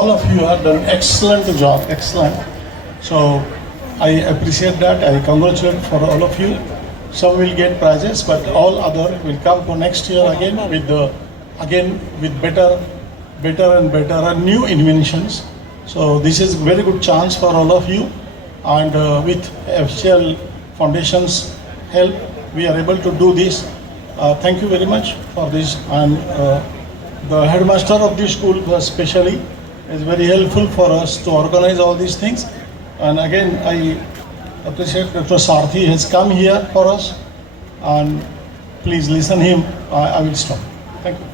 all of you have done excellent job, excellent. So I appreciate that. I congratulate for all of you. Some will get prizes, but all other will come to next year again with better and better and new inventions. So this is very good chance for all of you, and with FCL Foundation's help, we are able to do this. Thank you very much for this, and the headmaster of this school especially is very helpful for us to organize all these things. And again, I appreciate Dr. Sarthi has come here for us, and please listen him. I will stop. Thank you.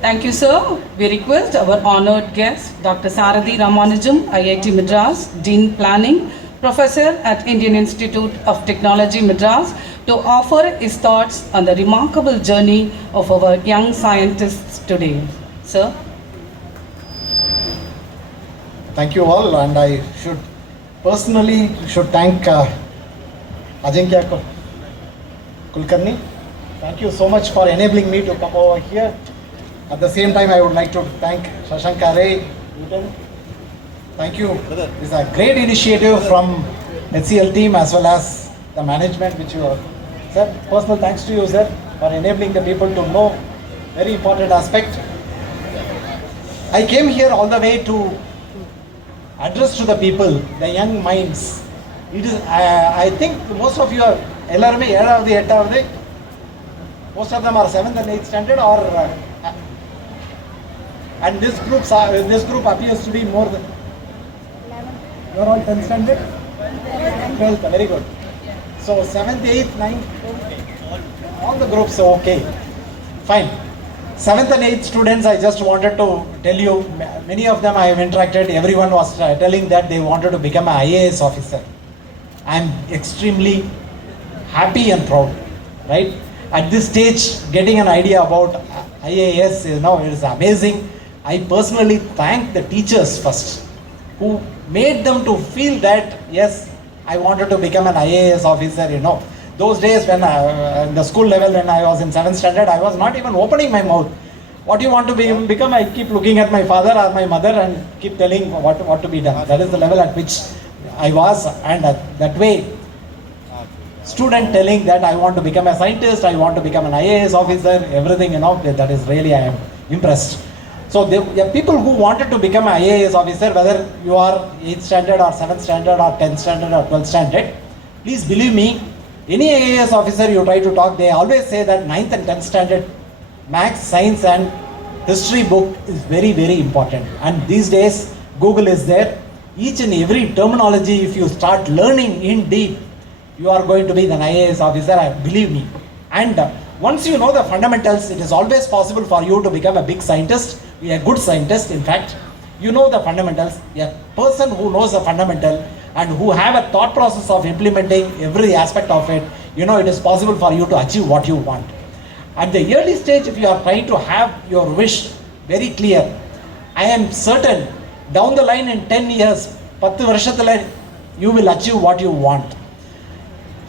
Thank you, sir. We request our honored guest, Dr. Sarathi Ramanujam, IIT Madras, Dean Planning, Professor at Indian Institute of Technology, Madras, to offer his thoughts on the remarkable journey of our young scientists today. Sir. Thank you all, and I should personally thank Ajinkya Kulkarni. Thank you so much for enabling me to come over here. At the same time, I would like to thank Shashanka Ray. Thank you. It's a great initiative from HCL team as well as the management which you have. Sir, personal thanks to you, sir, for enabling the people to know very important aspect. I came here all the way to address to the people, the young minds. It is, I think most of you are most of them are 7th and 8th standard, or and this group appears to be more than. You are all 10th standard? 12th, very good. So 7th, 8th, 9th, all the groups are okay. Fine. 7th and 8th students, I just wanted to tell you, many of them I have interacted, everyone was telling that they wanted to become an IAS officer. I am extremely happy and proud, right? At this stage, getting an idea about IAS, it is amazing. I personally thank the teachers first, who made them to feel that, yes, I wanted to become an IAS officer, Those days when in the school level, when I was in 7th standard, I was not even opening my mouth. What do you want to become? I keep looking at my father or my mother and keep telling what to be done. That is the level at which I was, and that way, student telling that I want to become a scientist, I want to become an IAS officer, everything, that is really, I am impressed. So there are people who wanted to become an IAS officer, whether you are 8th standard or 7th standard or 10th standard or 12th standard, please believe me, any IAS officer you try to talk, they always say that 9th and 10th standard maths, science and history book is very, very important. And these days, Google is there. Each and every terminology, if you start learning in deep, you are going to be an IAS officer, believe me. And once you know the fundamentals, it is always possible for you to become a big scientist, a good scientist. In fact, you know the fundamentals. A person who knows the fundamental and who have a thought process of implementing every aspect of it, it is possible for you to achieve what you want. At the early stage, if you are trying to have your wish very clear, I am certain down the line in 10 years, 10 வருஷத்துல you will achieve what you want.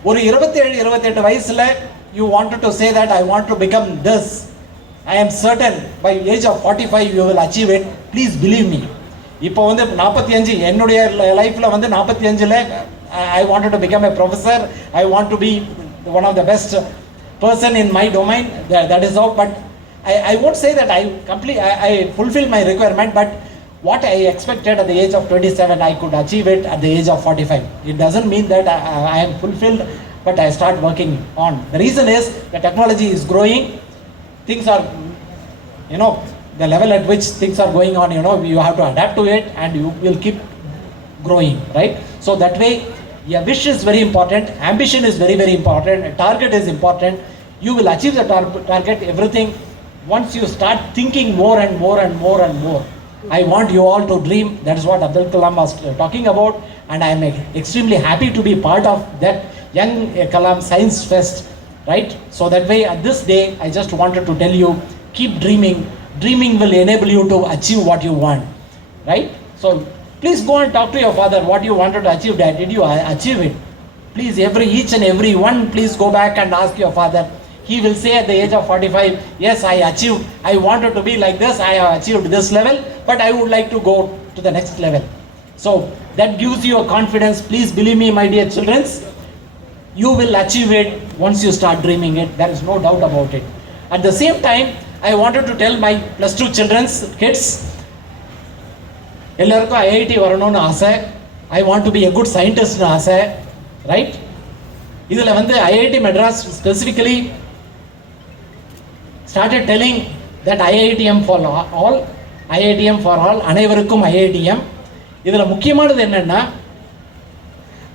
ஒரு 27-28 வயசுல you wanted to say that I want to become this. I am certain by age of 45 you will achieve it. Please believe me. இப்போ வந்து 45 என்னுடைய லைஃப்ல வந்து 45ல I wanted to become a professor. I want to be one of the best person in my domain. That is all. But I won't say that I fulfill my requirement, but what I expected at the age of 27, I could achieve it at the age of 45. It doesn't mean that I am fulfilled, but I start working on. The reason is the technology is growing. Things are, the level at which things are going on, you have to adapt to it and you will keep growing, right? So that way, your wish is very important, ambition is very, very important, target is important. You will achieve the target, everything, once you start thinking more and more and more and more. I want you all to dream. That is what Abdul Kalam was talking about, and I am extremely happy to be part of that Young Kalam Science Fest, right? So that way, at this day, I just wanted to tell you, keep dreaming. Dreaming will enable you to achieve what you want, right? So please go and talk to your father what you wanted to achieve. Did you achieve it? Please, each and every one, please go back and ask your father, he will say at the age of 45, yes, I achieved, I wanted to be like this, I have achieved this level, but I would like to go to the next level. So that gives you a confidence. Please believe me, my dear children, you will achieve it once you start dreaming it. There is no doubt about it. At the same time, I wanted to tell my plus 2 children's kids, எல்லாருக்கும் IIT வரணும்னு ஆசை, I want to be a good சயின்டிஸ்ட்னு ஆசை, right? இதில் வந்து IIT Madras specifically started telling that IITM for all, IITM for all, அனைவருக்கும் IITM. இதில் முக்கியமானது என்னென்னா,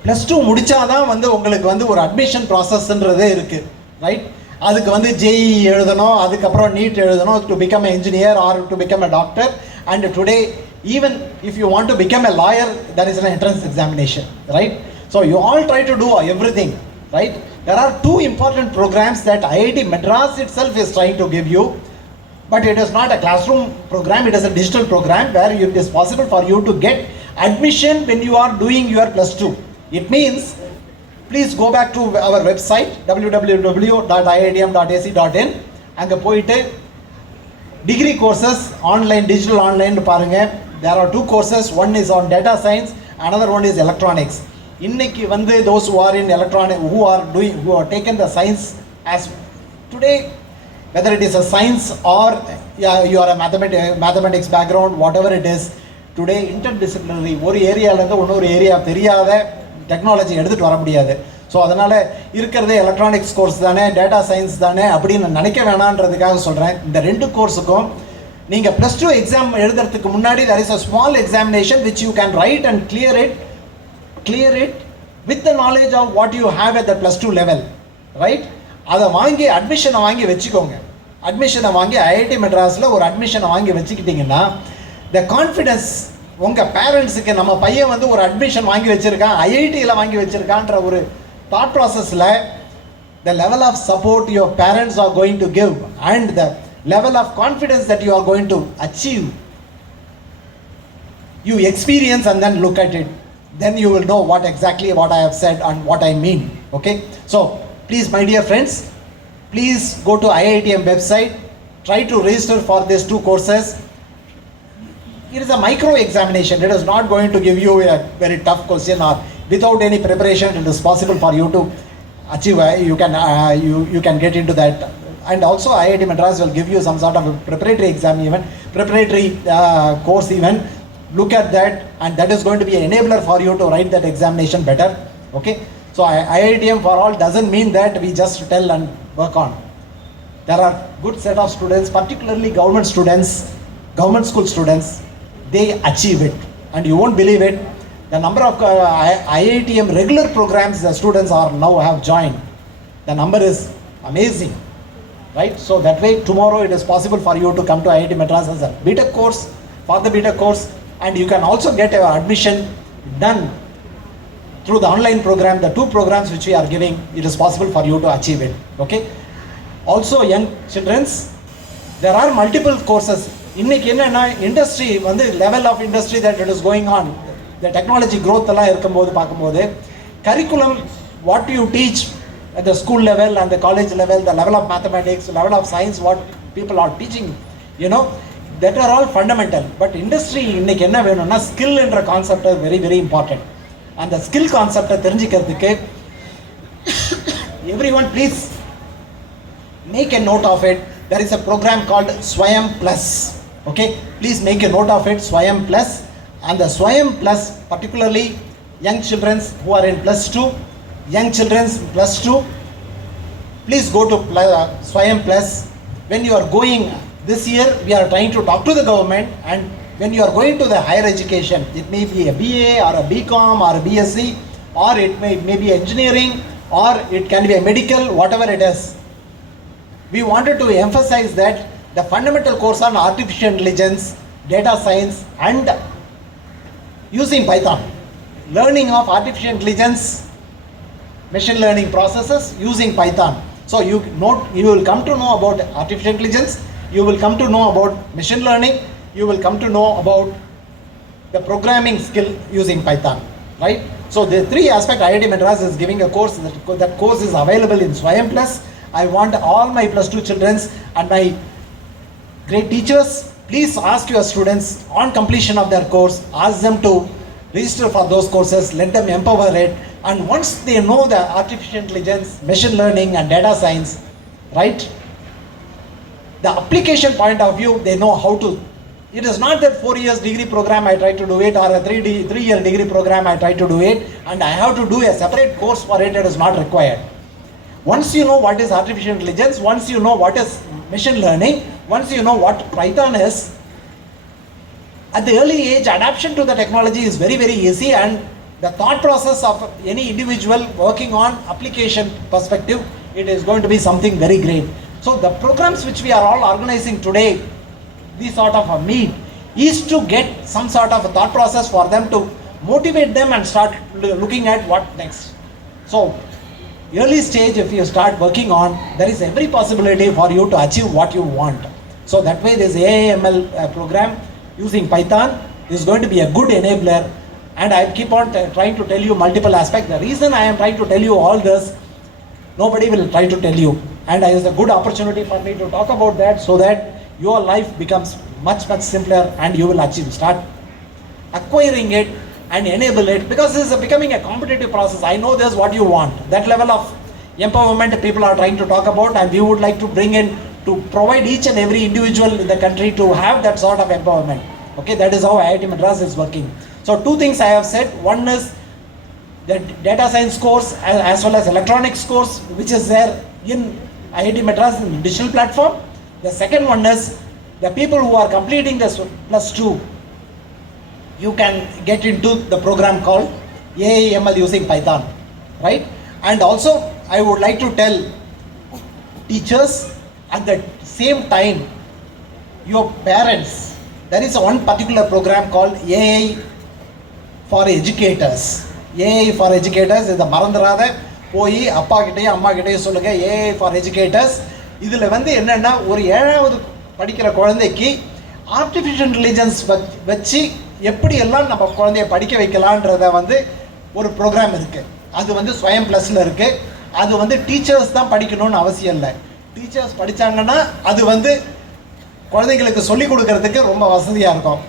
ப்ளஸ் 2 முடித்தாதான் வந்து உங்களுக்கு வந்து ஒரு அட்மிஷன் ப்ராசஸ்ன்றதே இருக்குது, ரைட்? அதுக்கு வந்து ஜேஇ எழுதணும், அதுக்கப்புறம் நீட் எழுதணும் to become a engineer or to become a doctor. And today even if you want to become a lawyer, there is an entrance examination, right? So you all try to do everything, right? There are 2 important programs that IIT Madras itself is trying to give you, but it is not a classroom program, it is a digital program where it is possible for you to get admission when you are doing your plus 2. It means, please go back to our website www.iitm.ac.in. அங்கே போயிட்டு degree courses online, digital online பாருங்க. There are 2 courses, one is on data science, another one is electronics. இன்னைக்கு வந்து those who are in electronic, who are taken the science as today, whether it is a science or you are a mathematics background, whatever it is, today interdisciplinary, ஒரு ஏரியாவிலேருந்து இன்னொரு area தெரியாத technology எடுத்துகிட்டு வர முடியாது. So அதனால் இருக்கிறதே electronics course தானே, data science தானே அப்படின்னு நினைக்க வேணான்றதுக்காக சொல்கிறேன். இந்த 2 கோர்ஸுக்கும் நீங்கள் ப்ளஸ் 2 எக்ஸாம் எழுதுறதுக்கு முன்னாடி there is a small examination which you can write and clear it with the knowledge of what you have at the plus 2 level, right? அதை வாங்கி அட்மிஷனை வாங்கி வச்சுக்கோங்க. அட்மிஷனை வாங்கி ஐஐடி மெட்ராஸில் ஒரு அட்மிஷனை வாங்கி வச்சுக்கிட்டிங்கன்னா the confidence உங்கள் பேரண்ட்ஸுக்கு, நம்ம பையன் வந்து ஒரு அட்மிஷன் வாங்கி வச்சுருக்கான், ஐஐடியில் வாங்கி வச்சுருக்கான்ற ஒரு thought processல the level of support your parents are going to give and the level of confidence that you are going to achieve, you experience and then look at it, then you will know what exactly what I have said and what I mean. Okay, so please my dear friends, please go to IITM website, try to register for these 2 courses. It is a micro examination, it is not going to give you a very tough question, or without any preparation it is possible for you to achieve. You can get into that. And also IIT Madras will give you some sort of a preparatory exam, even preparatory course even. Look at that, and that is going to be an enabler for you to write that examination better. Okay, so IITM for all doesn't mean that we just tell and work on. There are good set of students, particularly government students, government school students, they achieve it, and you won't believe it. The number of IITM regular programs the students are now have joined, the number is amazing, right? So that way tomorrow it is possible for you to come to IIT Madras as a BTech course, for the BTech course, and you can also get your admission done through the online program. The 2 programs which we are giving, it is possible for you to achieve it. Okay, also young children's, there are multiple courses. இன்னைக்கு என்னன்னா, industry வந்து level of industry that it is going on, the technology growth எல்லாம் இருக்கும்போது பார்க்கும்போது, curriculum what you teach at the school level and the college level, the level of mathematics, level of science, what people are teaching, you know, that are all fundamental. But industry இன்னைக்கு என்ன வேணும்னா, skill என்ற concept is very very important. And the skill concept தெரிஞ்சிக்கிறதுக்கு everyone please make a note of it. There is a program called Swayam Plus. Okay, please make a note of it, Swayam Plus. And the Swayam Plus, particularly young children who are in plus 2, young children plus 2, please go to Swayam Plus. When you are going, this year we are trying to talk to the government, and when you are going to the higher education, it may be a BA or a BCom or a BSc, or it may be engineering, or it can be a medical, whatever it is. We wanted to emphasize that the fundamental course on artificial intelligence, data science, and using Python, learning of artificial intelligence, machine learning processes using Python. So you will come to know about artificial intelligence, you will come to know about machine learning, you will come to know about the programming skill using Python, right? So the 3 aspects IIT Madras is giving a course, that course is available in Swayam Plus, I want all my plus 2 children and my great teachers, please ask your students on completion of their course, ask them to register for those courses, let them empower it, and once they know the artificial intelligence, machine learning and data science, right, the application point of view, they know how to. It is not that 4 years degree program I try to do it, or a 3-year degree program I try to do it, and I have to do a separate course for it. It is not required. Once you know what is artificial intelligence, once you know what is machine learning, once you know what Python is, at the early age, adaptation to the technology is very, very easy, and the thought process of any individual working on application perspective, it is going to be something very great. So the programs which we are all organizing today, this sort of a meet, is to get some sort of a thought process for them, to motivate them and start looking at what next. So early stage, if you start working on, there is every possibility for you to achieve what you want. So that way this AIML program using Python is going to be a good enabler, and I keep on trying to tell you multiple aspects. The reason I am trying to tell you all this, nobody will try to tell you, and it is a good opportunity for me to talk about that, so that your life becomes much, much simpler and you will start acquiring it and enable it, because this is becoming a competitive process. I know this what you want. That level of empowerment people are trying to talk about, and we would like to bring in to provide each and every individual in the country to have that sort of empowerment. Okay, that is how IIT Madras is working. So 2 things I have said. One is the data science course as well as electronics course, which is there in IIT Madras in the digital platform. The second one is the people who are completing this plus 2, you can get into the program called AIML using Python, right? And also I would like to tell teachers, at the same time, your parents, there is one particular program called AI for Educators. AI for Educators is the மறந்துடாத போய் அப்பா கிட்டேயும் அம்மா கிட்டேயும் சொல்லுங்க, AI for Educators. இதில் வந்து என்னென்னா, ஒரு 7வது படிக்கிற குழந்தைக்கு ஆர்டிஃபிஷியல் இன்டெலிஜென்ஸ் வச்சு எப்படியெல்லாம் நம்ம குழந்தைய படிக்க வைக்கலான்றத வந்து ஒரு ப்ரோக்ராம் இருக்குது. அது வந்து ஸ்வயம் ப்ளஸில் இருக்குது. அது வந்து டீச்சர்ஸ் தான் படிக்கணும்னு அவசியம் இல்லை. டீச்சர்ஸ் படித்தாங்கன்னா அது வந்து குழந்தைங்களுக்கு சொல்லிக் கொடுக்கறதுக்கு ரொம்ப வசதியாக இருக்கும்.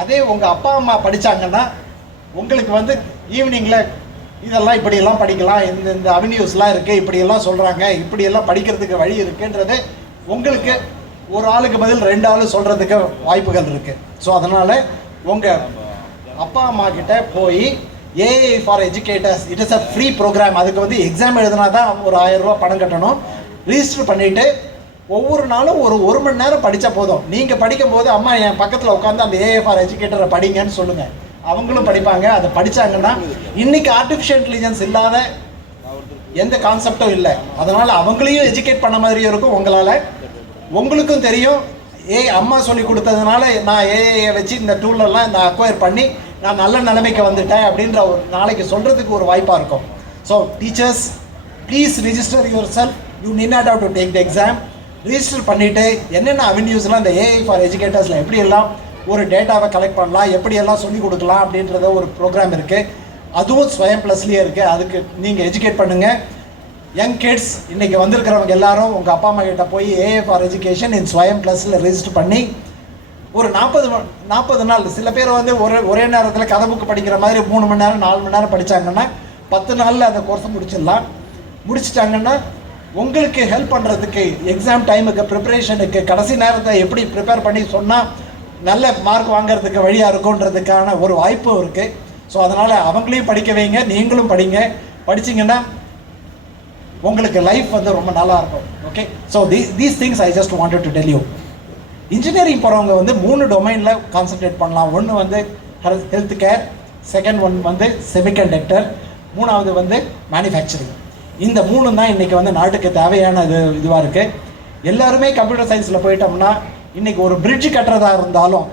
அதே உங்கள் அப்பா அம்மா படித்தாங்கன்னா உங்களுக்கு வந்து ஈவினிங்கில் இதெல்லாம் இப்படியெல்லாம் படிக்கலாம், இந்த அவென்யூஸ்லாம் இருக்குது, இப்படியெல்லாம் சொல்கிறாங்க, இப்படியெல்லாம் படிக்கிறதுக்கு வழி இருக்குன்றது உங்களுக்கு ஒரு ஆளுக்கு பதில் 2 ஆள் சொல்கிறதுக்கு வாய்ப்புகள் இருக்குது. ஸோ அதனால் உங்கள் அப்பா அம்மா கிட்ட போய் AI for Educators, it is a free programme. அதுக்கு வந்து எக்ஸாம் எழுதினா தான் ஒரு 1000 ரூபா பணம் கட்டணும். ரிஜிஸ்டர் பண்ணிவிட்டு ஒவ்வொரு நாளும் ஒரு மணி நேரம் படித்தா போதும். நீங்கள் படிக்கும்போது அம்மா என் பக்கத்தில் உட்காந்து அந்த AI for Educator படிங்கன்னு சொல்லுங்கள், அவங்களும் படிப்பாங்க. அதை படித்தாங்கன்னா இன்றைக்கி ஆர்டிஃபிஷியல் இன்டெலிஜென்ஸ் இல்லாத எந்த கான்செப்டும் இல்லை. அதனால் அவங்களையும் எஜுகேட் பண்ண மாதிரியும் இருக்கும். உங்களுக்கும் தெரியும், அம்மா சொல்லி கொடுத்ததுனால நான் ஏஐயை வச்சு இந்த டூலெல்லாம் நான் அக்வயர் பண்ணி நான் நல்ல நிலைமைக்கு வந்துட்டேன் அப்படின்ற ஒரு நாளைக்கு சொல்கிறதுக்கு ஒரு வாய்ப்பாக இருக்கும். So teachers, please register yourself. You need not have to take the exam. Register பண்ணிவிட்டு என்னென்ன அவென்யூஸ்லாம் இந்த AI ஃபார் எஜுகேட்டர்ஸில் எப்படியெல்லாம் ஒரு டேட்டாவை கலெக்ட் பண்ணலாம், எப்படியெல்லாம் சொல்லிக் கொடுக்கலாம் அப்படின்றத ஒரு ப்ரோக்ராம் இருக்குது. அதுவும் ஸ்வயம் ப்ளஸ்லேயே இருக்குது. அதுக்கு நீங்கள் எஜுகேட் பண்ணுங்கள். யங் கிட்ஸ், இன்றைக்கி வந்திருக்கிறவங்க எல்லாரும் உங்கள் அப்பா அம்மா கிட்ட போய் AI ஃபார் எஜுகேஷன் இன் ஸ்வயம் ப்ளஸில் ரெஜிஸ்டர் பண்ணி ஒரு 40 நாள், சில பேர் வந்து ஒரே நேரத்தில் கதை புக்கு படிக்கிற மாதிரி 3 மணி நேரம் 4 மணி நேரம் படித்தாங்கன்னா 10 நாளில் அந்த கோர்ஸை முடிச்சிட்டாங்கன்னா உங்களுக்கு ஹெல்ப் பண்ணுறதுக்கு எக்ஸாம் டைமுக்கு ப்ரிப்பரேஷனுக்கு கடைசி நேரத்தை எப்படி ப்ரிப்பேர் பண்ணி சொன்னால் நல்ல மார்க் வாங்கிறதுக்கு வழியாக இருக்குன்றதுக்கான ஒரு வாய்ப்பும் இருக்குது. ஸோ அதனால் அவங்களையும் படிக்க வைங்க, நீங்களும் படிங்க. படிச்சிங்கன்னா உங்களுக்கு லைஃப் வந்து ரொம்ப நல்லா இருக்கும். Okay, so these things I just wanted to tell you. Engineering போகிறவங்க வந்து 3 டொமைனில் கான்சன்ட்ரேட் பண்ணலாம். ஒன்று வந்து ஹெல்த் கேர், செகண்ட் ஒன் வந்து செமிகண்டக்டர், 3வது வந்து மேனுஃபேக்சரிங். இந்த 3 தான் இன்றைக்கி வந்து நாட்டுக்கு தேவையான இதுவாக இருக்குது. எல்லாருமே கம்ப்யூட்டர் சயின்ஸில் போயிட்டோம்னா இன்றைக்கி ஒரு பிரிட்ஜ் கட்டுறதா இருந்தாலும்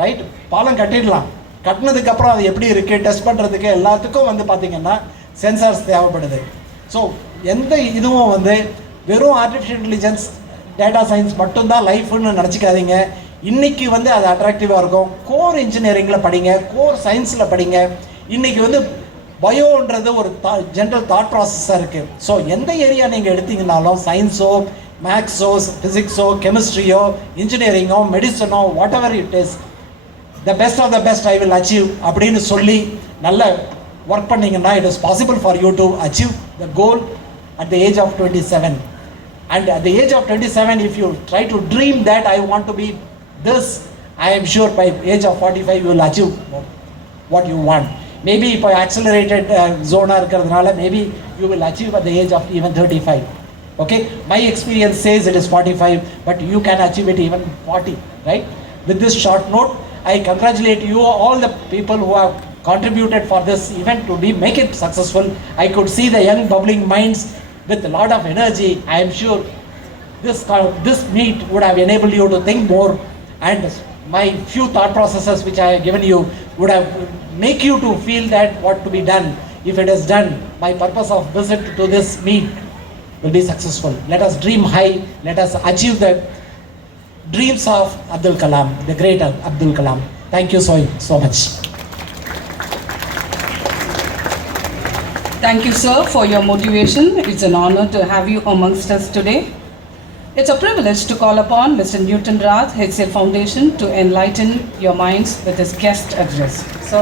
ரைட், பாலம் கட்டிடலாம். கட்டினதுக்கப்புறம் அது எப்படி இருக்குது டெஸ்ட் பண்ணுறதுக்கு எல்லாத்துக்கும் வந்து பார்த்திங்கன்னா சென்சார்ஸ் தேவைப்படுது. ஸோ எந்த இதுவும் வந்து வெறும் ஆர்டிஃபிஷியல் இன்டெலிஜென்ஸ் டேட்டா சயின்ஸ் மட்டும்தான் லைஃப்னு நினச்சிக்காதீங்க. இன்றைக்கி வந்து அது அட்ராக்டிவாக இருக்கும். கோர் இன்ஜினியரிங்கில் படிங்க, கோர் சயின்ஸில் படிங்க. இன்றைக்கி வந்து பயோன்றது ஒரு ஜென்ரல் தாட் ப்ராசஸாக இருக்குது. ஸோ எந்த ஏரியா நீங்கள் எடுத்தீங்கனாலும் சயின்ஸோ மேக்ஸோ ஃபிசிக்ஸோ கெமிஸ்ட்ரியோ இன்ஜினியரிங்கோ மெடிசனோ whatever it is, the best of the best I will achieve அப்படின்னு சொல்லி நல்ல ஒர்க் பண்ணிங்கன்னா it is possible for you to achieve the goal at the age of 27. And at the age of 27, if you try to dream that I want to be this, I am sure by age of 45 you will achieve what you want. Maybe if I accelerated zone இருக்கிறதுனால maybe you will achieve at the age of even 35. Okay, my experience says it is 45, but you can achieve it even 40, right? With this short note, I congratulate you all the people who have contributed for this event to make it successful. I could see the young bubbling minds with a lot of energy. I am sure this meet would have enabled you to think more, and my few thought processes which I have given you would have make you to feel that what to be done. If it is done, my purpose of visit to this meet will be successful. Let us dream high. Let us achieve the dreams of Abdul Kalam, the great Abdul Kalam. Thank you so much. Thank you, sir, for your motivation. It's an honor to have you amongst us today. It's a privilege to call upon Mr. Newton Raj, HCL Foundation, to enlighten your minds with his guest address. So,